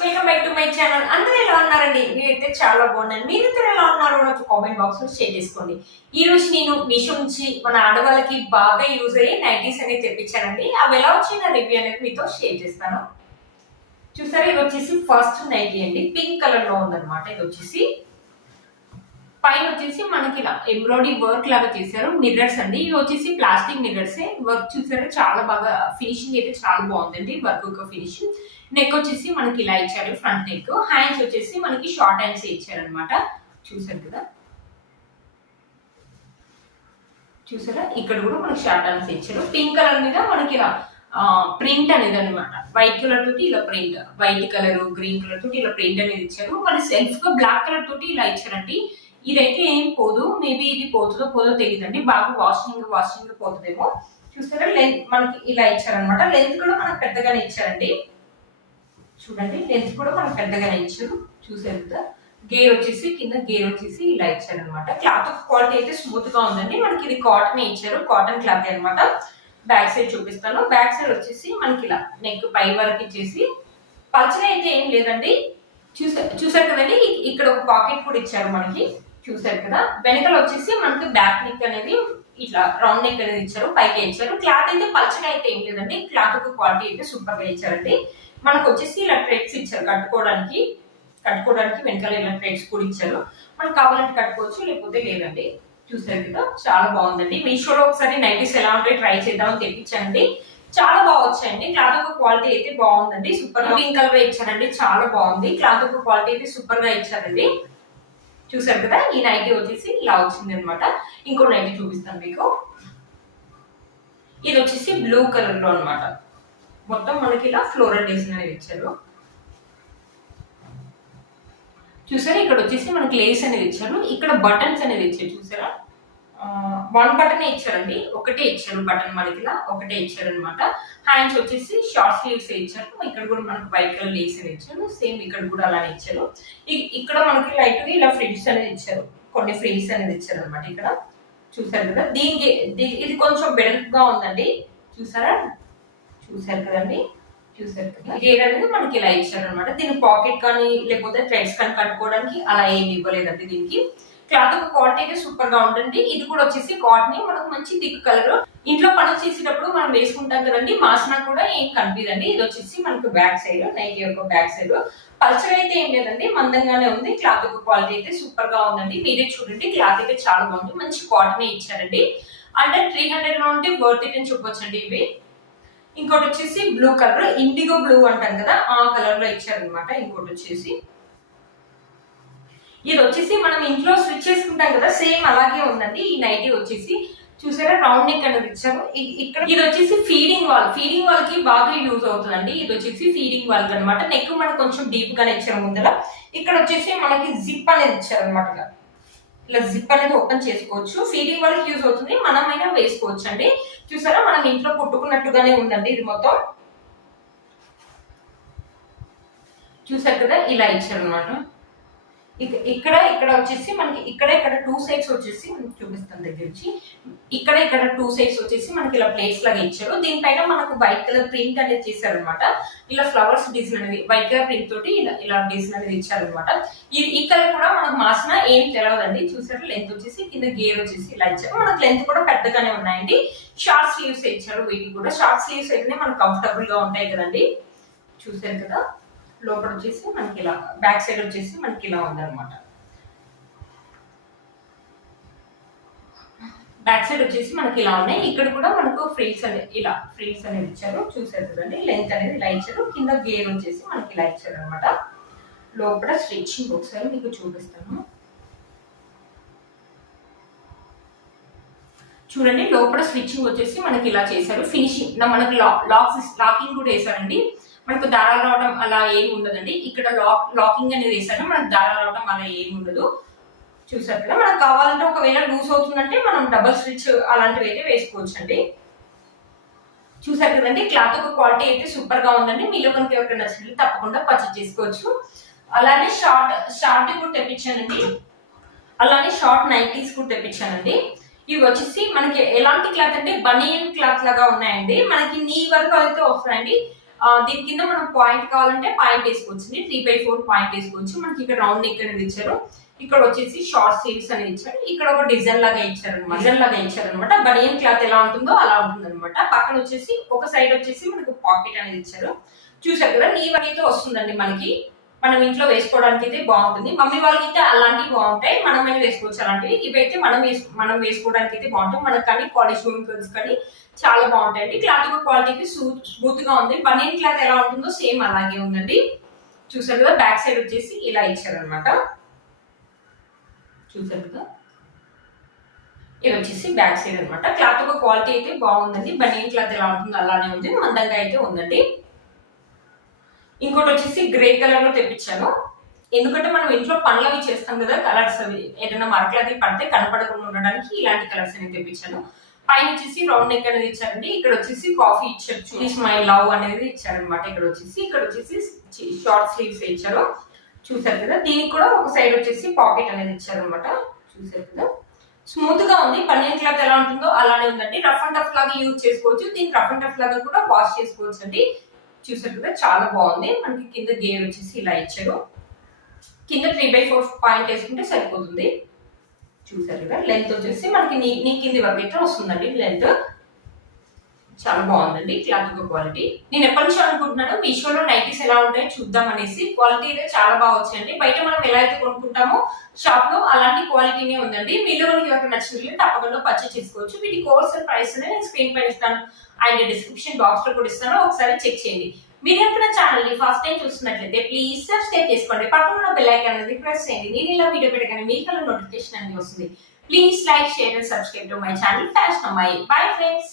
Welcome back to my channel అందరూ ఎలా ఉన్నారండి? నేనైతే చాలా బాగున్నాను. మీరు ఎలా ఉన్నారో నాకు కామెంట్ బాక్స్లో షేర్ చేసుకోండి. ఈ రోజు నేను మీషో నుంచి మన ఆడవాళ్ళకి బాగా యూజ్ అయ్యే నైటీస్ అనేది తెప్పించానండి. అవి ఎలా వచ్చిన రివ్యూ అనేది మీతో షేర్ చేస్తాను. చూసారా ఇది వచ్చేసి ఫస్ట్ నైటీ అండి. పింక్ కలర్లో ఉందన్నమాట. ఇది వచ్చేసి పైన వచ్చేసి మనకి ఇలా ఎంబ్రాయిడరీ వర్క్ లాగా చేశారు. మిర్రర్స్ అండి. ఇవి వచ్చేసి ప్లాస్టిక్ మిర్రర్స్ వర్క్ చూసారా? చాలా బాగా ఫినిషింగ్ అయితే చాలా బాగుందండి. వర్క్ యొక్క ఫినిషింగ్ నెక్ వచ్చేసి మనకి ఇలా ఇచ్చారు ఫ్రంట్ నెక్ హ్యాండ్స్ వచ్చేసి మనకి షార్ట్ హ్యాండ్స్ ఇచ్చారు అనమాట చూసారు కదా? చూసారా? ఇక్కడ కూడా మనకి షార్ట్ హ్యాండ్స్ ఇచ్చారు. పింక్ కలర్ మీద మనకి ఇలా ప్రింట్ అనేది అనమాట వైట్ కలర్ తోటి ఇలా print white colour green colour తోటి ఇలా ప్రింట్ అనేది ఇచ్చారు. మరి సెల్ఫ్గా బ్లాక్ కలర్ తోటి ఇలా ఇచ్చారండి. ఇదైతే ఏం పోదు. మేబీ ఇది పోతుందో పోదో తెలియదండి బాగా వాషింగ్ వాషింగ్ పోతుందేమో. చూస్తారా లెంత్ మనకి ఇలా ఇచ్చారనమాట లెంత్ కూడా మనకు పెద్దగానే ఇచ్చారండి. చూడండి లెంత్ కూడా మనకు పెద్దగానే ఇచ్చారు. చూసారు కదా? గేర్ వచ్చేసి కింద గేర్ వచ్చేసి ఇలా ఇచ్చారనమాట క్లాత్ క్వాలిటీ అయితే స్మూత్గా ఉందండి. మనకి ఇది కాటన్ ఇచ్చారు. కాటన్ క్లాత్ అనమాట బ్యాక్ సైడ్ చూపిస్తాను. బ్యాక్ సైడ్ వచ్చేసి మనకి ఇలా నెక్ పై వరకు ఇచ్చేసి. పల్చన అయితే ఏం లేదండి. చూసారు చూసారు కదండి? ఇక్కడ ఒక పాకెట్ కూడా ఇచ్చారు మనకి. చూసారు కదా? వెనకల వచ్చేసి మనకి బ్యాక్ నెక్ అనేది ఇట్లా రౌండ్ నెక్ అనేది ఇచ్చారు పైకి ఇచ్చారు. క్లాత్ అయితే పలచగా అయితే ఏం లేదండి. క్లాత్ క్వాలిటీ అయితే సూపర్గా ఇచ్చారండి. మనకు వచ్చేసి ఇలా ట్రెడ్స్ ఇచ్చారు కట్టుకోవడానికి. కట్టుకోవడానికి వెనకాల ఇలా ట్రెడ్స్ కూడా ఇచ్చారు. మనకు కావాలంటే కట్టుకోవచ్చు లేకపోతే లేదండి. చూసారు కదా? చాలా బాగుందండి. మీషోలో ఒకసారి నైటీస్ ఎలా ఉంటాయి ట్రై చేద్దామని తెప్పించండి చాలా బాగా వచ్చాయండి. క్లాత్ ఒక క్వాలిటీ అయితే బాగుందండి. సూపర్గా పింక్ కలర్ ఇచ్చారండి. చాలా బాగుంది. క్లాత్ ఒక క్వాలిటీ అయితే సూపర్గా ఇచ్చారండి. చూసారు కదా ఈ నైటీ వచ్చేసి ఇలా వచ్చింది అనమాట ఇంకో నైటీ చూపిస్తాను మీకు. ఇది వచ్చేసి బ్లూ కలర్లో అన్నమాట. మొత్తం మనకి ఇలా ఫ్లోరల్ డిజైన్ అనేది ఇచ్చారు. చూసారా? ఇక్కడ వచ్చేసి మనకి లేస్ అనేది ఇచ్చారు. ఇక్కడ బటన్స్ అనేది ఇచ్చారు. చూసారా? వన్ బటన్ ఇచ్చారండి. ఒకటే ఇచ్చారు బటన్ మనకి ఇలా ఒకటే ఇచ్చారు అనమాట హ్యాండ్స్ వచ్చేసి షార్ట్ స్లీవ్స్ ఇచ్చారు. ఇక్కడ కూడా మనకి వైట్ కలర్ లేస్ అని ఇచ్చారు. సేమ్ ఇక్కడ కూడా అలానే ఇచ్చారు. ఇక్కడ మనకి లైట్ ఇలా ఫ్రిడ్జ్ అనేది ఇచ్చారు. కొన్ని ఫ్రిడ్జ్ అనేది ఇచ్చారు అనమాట ఇక్కడ. చూసారు కదా? దీనికి ఇది కొంచెం బెడల్గా ఉందండి. చూసారా? చూసారు కదండి? చూసారు కదా? గేర్ అనేది మనకి ఇలా ఇచ్చారు అనమాట దీని పాకెట్ కానీ లేకపోతే థ్రెడ్స్ కానీ కట్టుకోవడానికి అలా ఏమి ఇవ్వలేదండి దీనికి. క్లాత్ ఒక క్వాలిటీ అయితే సూపర్గా ఉంటుంది. ఇది కూడా వచ్చేసి కాటన్ మనకు మంచి థిక్ కలర్ ఇంట్లో పనులు చేసేటప్పుడు మనం వేసుకుంటాం కదండి మాసినా కూడా ఏం కనిపించదండి. ఇది వచ్చేసి మనకు బ్యాక్ సైడ్ నైట్ యొక్క బ్యాక్ సైడ్ పల్చర్ అయితే ఏం లేదండి మందంగానే ఉంది. క్లాత్ యొక్క క్వాలిటీ అయితే సూపర్గా ఉందండి. మీరే చూడండి క్లాత్ అయితే చాలా బాగుంది. మంచి కాటన్ ఇచ్చారండి. అంటే త్రీ హండ్రెడ్లో ఉంటే వర్త్ ఇట్ అని చెప్పొచ్చండి ఇవి. ఇంకోటి వచ్చేసి బ్లూ కలర్ ఇండిగో బ్లూ అంటాం కదా ఆ కలర్లో ఇచ్చారనమాట ఇంకోటి వచ్చేసి ఇది వచ్చేసి మనం ఇంట్లో స్విచ్ చేసుకుంటాం కదా సేమ్ అలాగే ఉందండి. ఈ నైటీ వచ్చేసి చూసారా? రౌండ్ నెక్ అనేది ఇచ్చారు ఇక్కడ ఇది వచ్చేసి ఫీడింగ్ వాల్ ఫీడింగ్ వాల్కి బాగా యూజ్ అవుతుందండి. ఇది వచ్చేసి ఫీడింగ్ వాల్ అనమాట నెక్ మనకు కొంచెం డీప్ గానే ఇచ్చారు ముందర. ఇక్కడ వచ్చేసి మనకి జిప్ అనేది ఇచ్చారు అనమాట ఇలా ఇలా జిప్ అనేది ఓపెన్ చేసుకోవచ్చు. ఫీడింగ్ వాళ్ళకి యూజ్ అవుతుంది. మనమైనా వేసుకోవచ్చు అండి చూసారా? మనం ఇంట్లో కుట్టుకున్నట్టుగానే ఉందండి ఇది మొత్తం. చూసారు కదా? ఇలా ఇచ్చారు అనమాట ఇక్కడ ఇక్కడ వచ్చేసి మనకి ఇక్కడ ఇక్కడ టూ సైడ్స్ వచ్చేసి మనకి చూపిస్తాం దగ్గర వచ్చి ఇక్కడ ఇక్కడ టూ సైడ్స్ వచ్చేసి మనకి ఇలా ప్లేట్స్ లాగా ఇచ్చారు. దీనిపైన మనకు వైట్ కలర్ ప్రింట్ అనేది చేశారు అనమాట ఇలా ఫ్లవర్స్ డిజైన్ అనేది వైట్ కలర్ ప్రింట్ తోటి ఇలా ఇలా డిజైన్ అనేది ఇచ్చారనమాట ఇది ఇక్కడ కూడా మనకు మాసిన ఏం తెలవదండి. చూసారు? లెంత్ వచ్చేసి కింద గేర్ వచ్చేసి ఇలా ఇచ్చారు. మనకు లెంత్ కూడా పెద్దగానే ఉన్నాయండి. షార్ట్ స్లీవ్స్ ఇచ్చారు వీటికి కూడా. షార్ట్ స్లీవ్స్ అయితేనే మనకు కంఫర్టబుల్గా ఉంటాయి కదండి. చూసారు కదా? లోపల వచ్చేసి మనకి ఇలా బ్యాక్ సైడ్ వచ్చేసి మనకి ఇలా ఉందన్నమాట. బ్యాక్ సైడ్ వచ్చేసి మనకి ఇలా ఉన్నాయి. ఇక్కడ కూడా మనకు ఫ్రీల్స్ అనేది ఇలా ఫ్రీల్స్ అనేది ఇచ్చారు. చూసారు కదండి లెంత్ అనేది ఇలా ఇచ్చారు. కింద గేర్ వచ్చేసి మనకి ఇలా ఇచ్చారు అనమాట లోపల స్టిచ్చింగ్ ఒకసారి మీకు చూపిస్తాను. చూడండి లోపల స్విచ్చింగ్ వచ్చేసి మనకి ఇలా చేశారు. ఫినిషింగ్. మనకి లాక్స్ లాకింగ్ కూడా వేసారండి మనకు దారాలు రావడం అలా ఏమి ఉండదండి. ఇక్కడ లాక్ లాకింగ్ అనేది వేసారు మనకు దారాలు రావడం అలా ఏమి ఉండదు. చూసారు కదా? మనకు కావాలంటే ఒకవేళ లూజ్ అవుతుందంటే మనం డబల్ స్టిచ్ అలాంటివి అయితే వేసుకోవచ్చు అండి చూసారు కదండి? క్లాత్ ఒక క్వాలిటీ అయితే సూపర్గా ఉందండి. మీలో మనకి ఎవరికి నచ్చినట్లు తప్పకుండా పర్చేజ్ చేసుకోవచ్చు. అలానే షార్ట్ షార్ట్ కూడా తెప్పించానండి. అలానే షార్ట్ నైటీస్ కూడా తెప్పించానండి. ఇవి వచ్చేసి మనకి ఎలాంటి క్లాత్ అంటే బనియన్ క్లాత్ లాగా ఉన్నాయండి. మనకి నీ వరకు అయితే వస్తాయండి దీని కింద మనం పాయింట్ కావాలంటే పాయింట్ వేసుకోవచ్చు. త్రీ బై ఫోర్ పాయింట్ వేసుకోవచ్చు. మనకి ఇక్కడ రౌండ్ నెక్ అనేది ఇచ్చారు. ఇక్కడ వచ్చేసి షార్ట్ స్లీవ్స్ అనేది ఇచ్చారు. ఇక్కడ ఒక డిజైన్ లాగా ఇచ్చారు డిజైన్ లాగా ఇచ్చారు అనమాట బనియన్ క్లాత్ ఎలా ఉంటుందో అలా ఉంటుంది అనమాట పక్కన వచ్చేసి ఒక సైడ్ వచ్చేసి మనకు పాకెట్ అనేది ఇచ్చారు. చూసారు కదా? నీ అయితే వస్తుందండి మనకి. మనం ఇంట్లో వేసుకోవడానికి అయితే బాగుంటుంది. మమ్మీ వాళ్ళకి అయితే అలాంటివి బాగుంటాయి. మనమైనా వేసుకోవచ్చు అలాంటివి. ఇవైతే మనం వేసు మనం వేసుకోవడానికి అయితే బాగుంటాయి. మనకు కానీ కాలేజ్ రూమ్స్ కానీ చాలా బాగుంటాయండి. క్లాత్ క్వాలిటీకి స్మూత్గా ఉంది. బనియన్ క్లాత్ ఎలా ఉంటుందో సేమ్ అలాగే ఉందండి. చూసారు కదా బ్యాక్ సైడ్ వచ్చేసి ఇలా ఇచ్చారు అనమాట చూసారు కదా? ఇది వచ్చేసి బ్యాక్ సైడ్ అనమాట క్లాత్ ఒక క్వాలిటీ అయితే బాగుందండి. బనియన్ క్లాత్ ఎలా ఉంటుందో అలానే ఉంది. మందంగా అయితే ఉందండి. ఇంకోటి వచ్చేసి గ్రే కలర్లో తెప్పించాను. ఎందుకంటే మనం ఇంట్లో పనులు అవి చేస్తాం కదా కలర్స్ అవి. ఏదైనా మార్కులు అది పడితే కనపడకుండా ఉండడానికి ఇలాంటి కలర్స్ అనేది తెప్పించాను. పైన వచ్చేసి రౌండ్ నెక్ అనేది ఇచ్చారండి. ఇక్కడ వచ్చేసి కాఫీ ఇచ్చారు. చూస్ మై లవ్ అనేది ఇచ్చారనమాట ఇక్కడ వచ్చేసి. ఇక్కడ వచ్చేసి షార్ట్ స్లీవ్స్ ఇచ్చారు. చూసారు కదా? దీనికి కూడా ఒక సైడ్ వచ్చేసి పాకెట్ అనేది ఇచ్చారనమాట చూసారు కదా? స్మూత్గా ఉంది. పన్నీర్ క్లాత్ ఎలా ఉంటుందో అలానే ఉందండి. రఫ్ అండ్ టఫ్ లాగా యూజ్ చేసుకోవచ్చు. దీనికి రఫ్ అండ్ టఫ్ లాగా కూడా వాష్ చేసుకోవచ్చు అండి చూసారు కదా చాలా బాగుంది. మనకి కింద గేర్ వచ్చేసి ఇలా ఇచ్చారు. కింద త్రీ బై ఫోర్ పాయింట్ వేసుకుంటే సరిపోతుంది. చూసారు కదా లెంత్ వచ్చేసి మనకి నీ నీ కింది వరకు ఇట్లా వస్తుందండి లెంత్ చాలా బాగుందండి క్లాత్ యొక్క క్వాలిటీ నేను ఎప్పటి నుంచో అనుకుంటున్నాను మీషోలో నైటీస్ ఎలా ఉంటాయో చూద్దాం అనేసి. క్వాలిటీ అయితే చాలా బాగా వచ్చిందండి. బయట మనం ఎలా అయితే కొనుక్కుంటామో షాప్లో అలాంటి క్వాలిటీనే ఉందండి. మీలో మనకి ఎవరికి నచ్చినట్లు తప్పకుండా పర్చేస్ చేసుకోవచ్చు. వీటి కోర్స్ ప్రైస్ నేను స్క్రీన్ పై ఇస్తాను. అండ్ డిస్క్రిప్షన్ బాక్స్లో కూడా ఇస్తాను ఒకసారి చెక్ చేయండి. మీరు ఎప్పుడైనా ఛానల్ని ఫస్ట్ టైం చూస్తున్నట్లయితే ప్లీజ్ సబ్స్క్రైబ్ చేసుకోండి. పక్కన ఉన్న బెల్ ఐకాన్ అనేది ప్రెస్ చేయండి. నేను ఇలా వీడియో పెట్టగానే మీకు నోటిఫికేషన్ అనేది వస్తుంది. Please like share and subscribe to my channel fashion అమ్మాయి బై ఫ్రెండ్స్